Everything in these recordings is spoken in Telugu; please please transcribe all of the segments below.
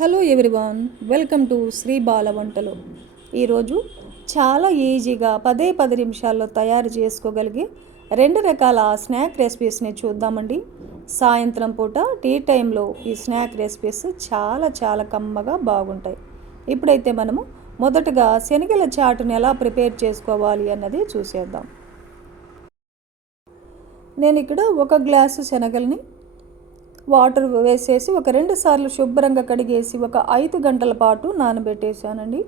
Hello everyone welcome to Sri Bala వంటలు ఈరోజు చాలా ఈజీగా పదే పది నిమిషాల్లో తయారు చేసుకోగలిగే రెండు రకాల స్నాక్ రెసిపీస్ని చూద్దామండి. సాయంత్రం పూట టీ టైంలో ఈ స్నాక్ రెసిపీస్ చాలా చాలా కమ్మగా బాగుంటాయి. ఇప్పుడైతే మనము మొదటగా శనగల చాటుని ఎలా ప్రిపేర్ చేసుకోవాలి అన్నది చూసేద్దాం. నేను ఇక్కడ ఒక గ్లాసు శనగల్ని వాటర్ వేసేసి ఒక రెండు సార్లు శుభ్రంగా కడిగేసి ఒక ఐదు గంటల పాటు నానబెట్టేసానండి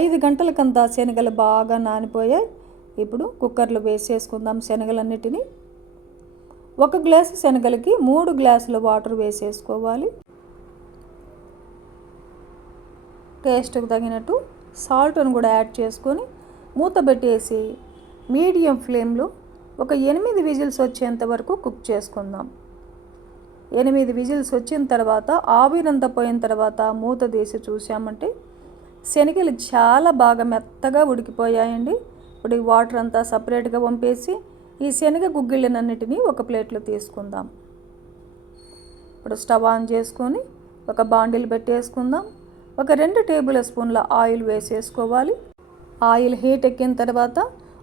ఐదు గంటలకంతా శనగలు బాగా నానిపోయాయి. ఇప్పుడు కుక్కర్లో వేసేసుకుందాం శనగలన్నిటినీ. ఒక గ్లాసు శనగలకి మూడు గ్లాసుల వాటర్ వేసేసుకోవాలి. టేస్ట్కి తగినట్టు సాల్ట్ను కూడా యాడ్ చేసుకొని మూత పెట్టేసి మీడియం ఫ్లేమ్లో ఒక ఎనిమిది విజిల్స్ వచ్చేంత వరకు కుక్ చేసుకుందాం. ఎనిమిది విజిల్స్ వచ్చిన తర్వాత ఆవిరంతా పోయిన తర్వాత మూత తీసి చూసామంటే శనగలు చాలా బాగా మెత్తగా ఉడికిపోయాయండి. ఇప్పుడు ఈ వాటర్ అంతా సపరేట్గా పంపేసి ఈ శనగ గుగ్గిళ్ళనన్నిటినీ ఒక ప్లేట్లో తీసుకుందాం. ఇప్పుడు స్టవ్ ఆన్ చేసుకొని ఒక బాండిల్ పెట్టేసుకుందాం. ఒక రెండు టేబుల్ స్పూన్ల ఆయిల్ వేసేసుకోవాలి. ఆయిల్ హీట్ ఎక్కిన తర్వాత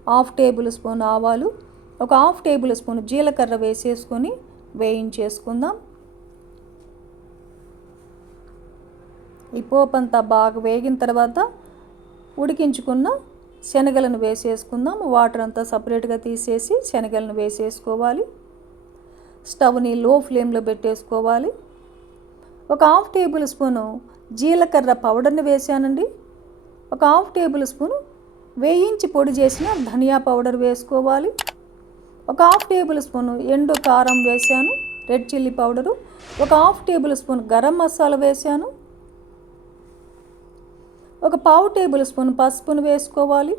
హాఫ్ టేబుల్ స్పూన్ ఆవాలు ఒక హాఫ్ టేబుల్ స్పూన్ జీలకర్ర వేసేసుకొని వేయించేసుకుందాం. ఈ పోపు అంతా బాగా వేగిన తర్వాత ఉడికించుకున్న శనగలను వేసేసుకుందాం. వాటర్ అంతా సపరేట్గా తీసేసి శనగలను వేసేసుకోవాలి. స్టవ్ని లో ఫ్లేమ్లో పెట్టేసుకోవాలి. ఒక హాఫ్ టేబుల్ స్పూను జీలకర్ర పౌడర్ని వేసానండి. ఒక హాఫ్ టేబుల్ స్పూను వేయించి పొడి చేసిన ధనియా పౌడర్ వేసుకోవాలి. ఒక హాఫ్ టేబుల్ స్పూన్ ఎండు కారం వేసాను రెడ్ చిల్లీ పౌడరు ఒక half tablespoon garam masala వేసాను ఒక పావు టేబుల్ స్పూన్ పసుపును వేసుకోవాలి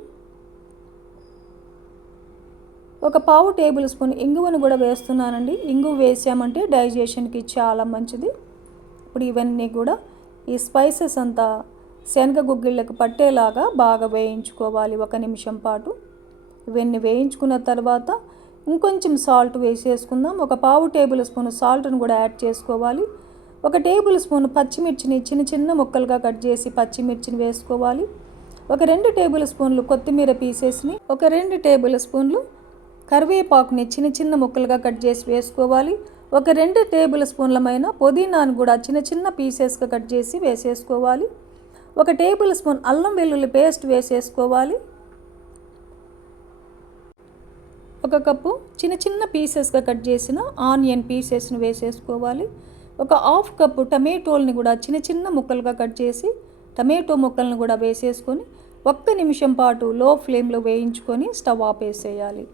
ఒక పావు టేబుల్ స్పూన్ ఇంగువను కూడా వేస్తున్నానండి. ఇంగువ వేసామంటే డైజెషన్కి చాలా మంచిది. ఇప్పుడు ఇవన్నీ కూడా ఈ స్పైసెస్ అంతా శనగ గుగ్గిళ్ళకు పట్టేలాగా బాగా వేయించుకోవాలి ఒక నిమిషం పాటు. ఇవన్నీ వేయించుకున్న తర్వాత ఇంకొంచెం సాల్ట్ వేసేసుకుందాం. ఒక పావు టేబుల్ స్పూన్ సాల్ట్ను కూడా యాడ్ చేసుకోవాలి. ఒక టేబుల్ స్పూన్ పచ్చిమిర్చిని చిన్న చిన్న ముక్కలుగా కట్ చేసి పచ్చిమిర్చిని వేసుకోవాలి. ఒక రెండు టేబుల్ స్పూన్లు కొత్తిమీర పీసెస్ని ఒక రెండు టేబుల్ స్పూన్లు కరివేపాకుని చిన్న చిన్న ముక్కలుగా కట్ చేసి వేసుకోవాలి. ఒక రెండు టేబుల్ స్పూన్లమైన పుదీనాను కూడా చిన్న చిన్న పీసెస్గా కట్ చేసి వేసేసుకోవాలి. ఒక టేబుల్ స్పూన్ అల్లం వెల్లుల్లి పేస్ట్ వేసేసుకోవాలి. ఒక కప్పు చిన్న చిన్న పీసెస్గా కట్ చేసిన ఆనియన్ పీసెస్ని వేసేసుకోవాలి. ఒక హాఫ్ కప్పు టమాటోల్ని కూడా చిన్న చిన్న ముక్కలుగా కట్ చేసి టమాటో ముక్కలను కూడా వేసేసుకొని ఒక్క నిమిషం పాటు లో ఫ్లేమ్లో వేయించుకొని స్టవ్ ఆపేసేయాలి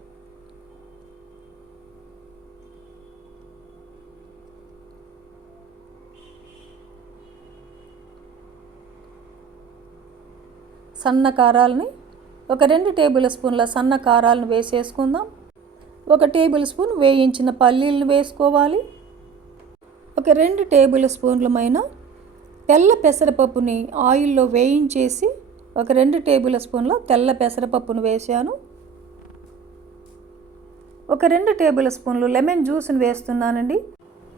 సన్న కారాలని ఒక రెండు టేబుల్ స్పూన్ల సన్న కారాలను వేసేసుకుందాం. ఒక టేబుల్ స్పూన్ వేయించిన పల్లీలను వేసుకోవాలి. ఒక రెండు టేబుల్ స్పూన్లమైన తెల్ల పెసరపప్పుని ఆయిల్లో వేయించేసి ఒక రెండు టేబుల్ స్పూన్ల తెల్ల పెసరపప్పును వేసాను ఒక రెండు టేబుల్ స్పూన్లు లెమన్ జ్యూస్ని వేస్తున్నానండి.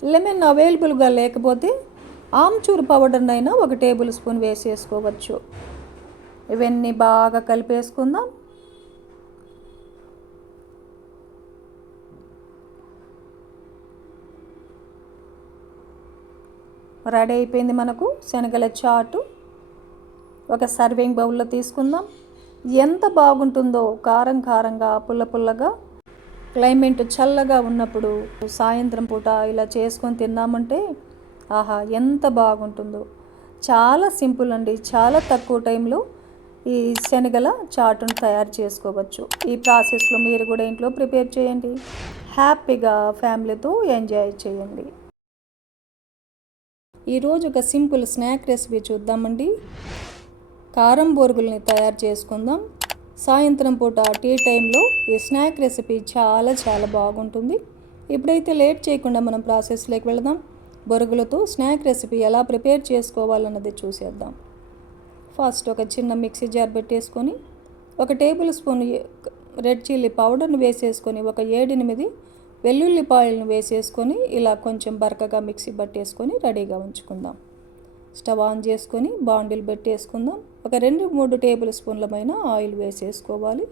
లెమన్ అవైలబుల్గా లేకపోతే ఆమ్చూర్ పౌడర్నైనా ఒక టేబుల్ స్పూన్ వేసేసుకోవచ్చు. ఇవన్నీ బాగా కలిపేసుకుందాం. రెడీ అయిపోయింది మనకు శనగల చాటు. ఒక సర్వింగ్ బౌల్లో తీసుకుందాం. ఎంత బాగుంటుందో కారం కారంగా పుల్ల పుల్లగా. క్లైమేట్ చల్లగా ఉన్నప్పుడు సాయంత్రం పూట ఇలా చేసుకొని తిన్నామంటే ఆహా ఎంత బాగుంటుందో. చాలా సింపుల్ అండి. చాలా తక్కువ టైంలో ఈ శనగల చాటును తయారు చేసుకోవచ్చు. ఈ ప్రాసెస్లో మీరు కూడా ఇంట్లో ప్రిపేర్ చేయండి. హ్యాపీగా ఫ్యామిలీతో ఎంజాయ్ చేయండి. ఈరోజు ఒక సింపుల్ స్నాక్ రెసిపీ చూద్దామండి. కారం బోరుగుల్ని తయారు చేసుకుందాం. సాయంత్రం పూట టీ టైంలో ఈ స్నాక్ రెసిపీ చాలా చాలా బాగుంటుంది. ఇప్పుడైతే లేట్ చేయకుండా మనం ప్రాసెస్లోకి వెళదాం. బొరుగులతో స్నాక్ రెసిపీ ఎలా ప్రిపేర్ చేసుకోవాలన్నది చూసేద్దాం. ఫస్ట్ ఒక చిన్న మిక్సీ జార్ పెట్టేసుకొని ఒక టేబుల్ స్పూన్ రెడ్ చిల్లీ పౌడర్ని వేసేసుకొని ఒక ఏడెనిమిది వెల్లుల్లిపాయలను వేసేసుకొని ఇలా కొంచెం బరకగా మిక్సీ పట్టేసుకొని రెడీగా ఉంచుకుందాం. స్టవ్ ఆన్ చేసుకొని బాండిల్ పెట్టేసుకుందాం. ఒక రెండు మూడు టేబుల్ స్పూన్లమైన ఆయిల్ వేసేసుకోవాలి.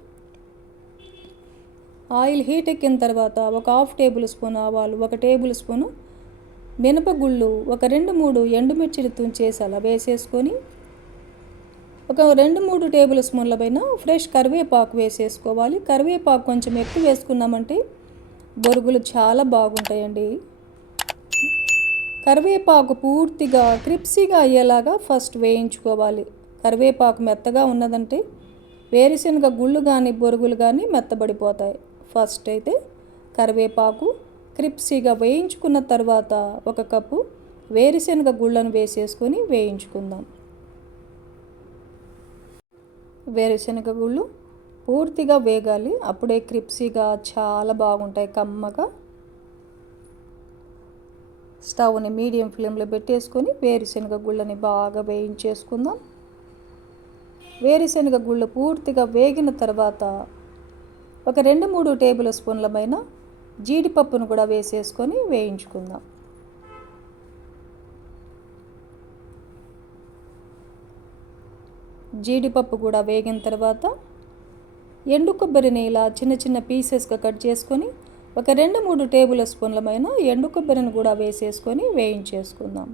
ఆయిల్ హీట్ ఎక్కిన తర్వాత ఒక హాఫ్ టేబుల్ స్పూన్ ఆవాలు ఒక టేబుల్ స్పూను మినపగుళ్ళు ఒక రెండు మూడు ఎండుమిర్చిలు తుంచేసి అలా వేసేసుకొని ఒక రెండు మూడు టేబుల్ స్పూన్ల పైన ఫ్రెష్ కరివేపాకు వేసేసుకోవాలి. కరివేపాకు కొంచెం ఎక్కువ వేసుకున్నామంటే బొరుగులు చాలా బాగుంటాయండి. కరివేపాకు పూర్తిగా క్రిప్సీగా అయ్యేలాగా ఫస్ట్ వేయించుకోవాలి. కరివేపాకు మెత్తగా ఉన్నదంటే వేరుశనగ గుళ్ళు కానీ బొరుగులు కానీ మెత్తబడిపోతాయి. ఫస్ట్ అయితే కరివేపాకు క్రిప్సీగా వేయించుకున్న తర్వాత ఒక కప్పు వేరుశనగ గుళ్ళను వేసేసుకొని వేయించుకుందాం. వేరుశనగ గుళ్ళు పూర్తిగా వేగాలి. అప్పుడే క్రిప్సీగా చాలా బాగుంటాయి కమ్మగా. స్టవ్ని మీడియం ఫ్లేమ్లో పెట్టేసుకొని వేరుశనగ గుళ్ళని బాగా వేయించేసుకుందాం. వేరుశనగ గుళ్ళు పూర్తిగా వేగిన తర్వాత ఒక రెండు మూడు టేబుల్ స్పూన్ల పైన జీడిపప్పును కూడా వేసేసుకొని వేయించుకుందాం. జీడిపప్పు కూడా వేగిన తర్వాత ఎండు కొబ్బరిని ఇలా చిన్న చిన్న పీసెస్గా కట్ చేసుకొని ఒక రెండు మూడు టేబుల్ స్పూన్లమైన ఎండు కొబ్బరిని కూడా వేసేసుకొని వేయించేసుకుందాం.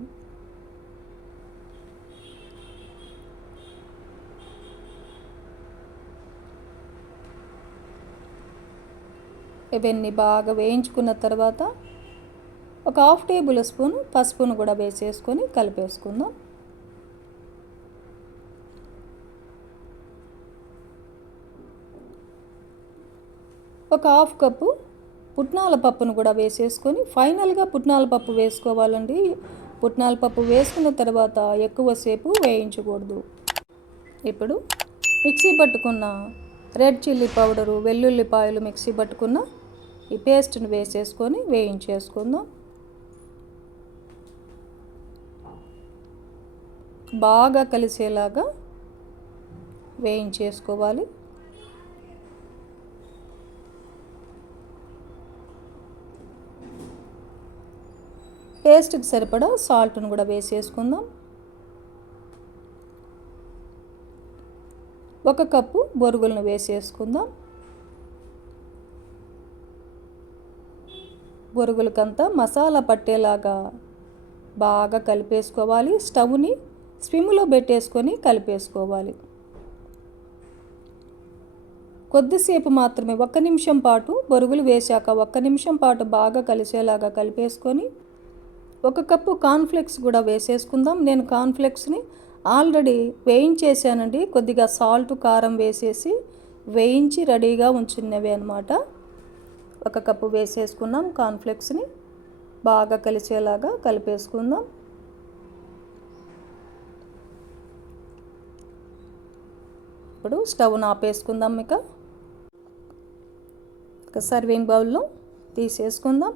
ఇవన్నీ బాగా వేయించుకున్న తర్వాత ఒక హాఫ్ టేబుల్ స్పూన్ పసుపును కూడా వేసేసుకొని కలిపేసుకుందాం. ఒక హాఫ్ కప్పు పుట్నాల పప్పును కూడా వేసేసుకొని ఫైనల్గా పుట్నాల పప్పు వేసుకోవాలండి. పుట్నాల పప్పు వేసుకున్న తర్వాత ఎక్కువసేపు వేయించకూడదు. ఇప్పుడు మిక్సీ పట్టుకున్న రెడ్ చిల్లీ పౌడరు వెల్లుల్లిపాయలు మిక్సీ పట్టుకున్న ఈ పేస్ట్ని వేసేసుకొని వేయించేసుకుందాం. బాగా కలిసేలాగా వేయించేసుకోవాలి. టేస్ట్కి సరిపడా సాల్ట్ను కూడా వేసేసుకుందాం. ఒక కప్పు బొరుగులను వేసేసుకుందాం. బొరుగులకంతా మసాలా పట్టేలాగా బాగా కలిపేసుకోవాలి. స్టవ్ని స్విమ్లో పెట్టేసుకొని కలిపేసుకోవాలి. కొద్దిసేపు మాత్రమే ఒక్క నిమిషం పాటు బొరుగులు వేశాక ఒక్క నిమిషం పాటు బాగా కలిసేలాగా కలిపేసుకొని ఒక కప్పు కాన్ఫ్లెక్స్ కూడా వేసేసుకుందాం. నేను కాన్ఫ్లెక్స్ని ఆల్రెడీ వేయించేసానండి. కొద్దిగా సాల్ట్ కారం వేసేసి వేయించి రెడీగా ఉంచున్నవి అనమాట ఒక కప్పు వేసేసుకున్నాం కాన్ఫ్లెక్స్ని బాగా కలిసేలాగా కలిపేసుకుందాం. ఇప్పుడు స్టవ్ ఆపేసుకుందాం ఇక. ఒక సర్వింగ్ బౌల్లో తీసేసుకుందాం.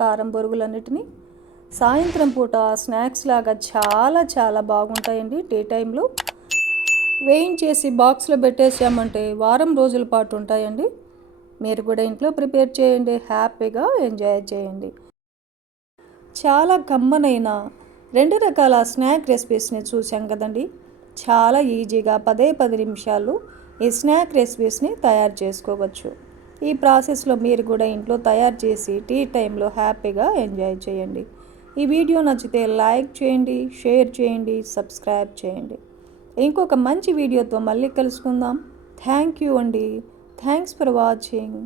కారం బొరుగులన్నిటినీ సాయంత్రం పూట స్నాక్స్ లాగా చాలా చాలా బాగుంటాయండి టీ టైంలో. వేయించేసి బాక్స్లో పెట్టేసామంటే వారం రోజుల పాటు ఉంటాయండి. మీరు కూడా ఇంట్లో ప్రిపేర్ చేయండి హ్యాపీగా ఎంజాయ్ చేయండి. చాలా కమ్మనైన రెండు రకాల స్నాక్ రెసిపీస్ని చూసాం కదండి. చాలా ఈజీగా పదే పది నిమిషాలు ఈ స్నాక్ రెసిపీస్ని తయారు చేసుకోవచ్చు. ఈ ప్రాసెస్లో మీరు కూడా ఇంట్లో తయారు చేసి టీ టైంలో హ్యాపీగా ఎంజాయ్ చేయండి. ఈ వీడియో నచ్చితే లైక్ చేయండి షేర్ చేయండి సబ్స్క్రైబ్ చేయండి. ఇంకొక మంచి వీడియోతో మళ్ళీ కలుసుకుందాం. థ్యాంక్ యూ అండి. Thanks for watching.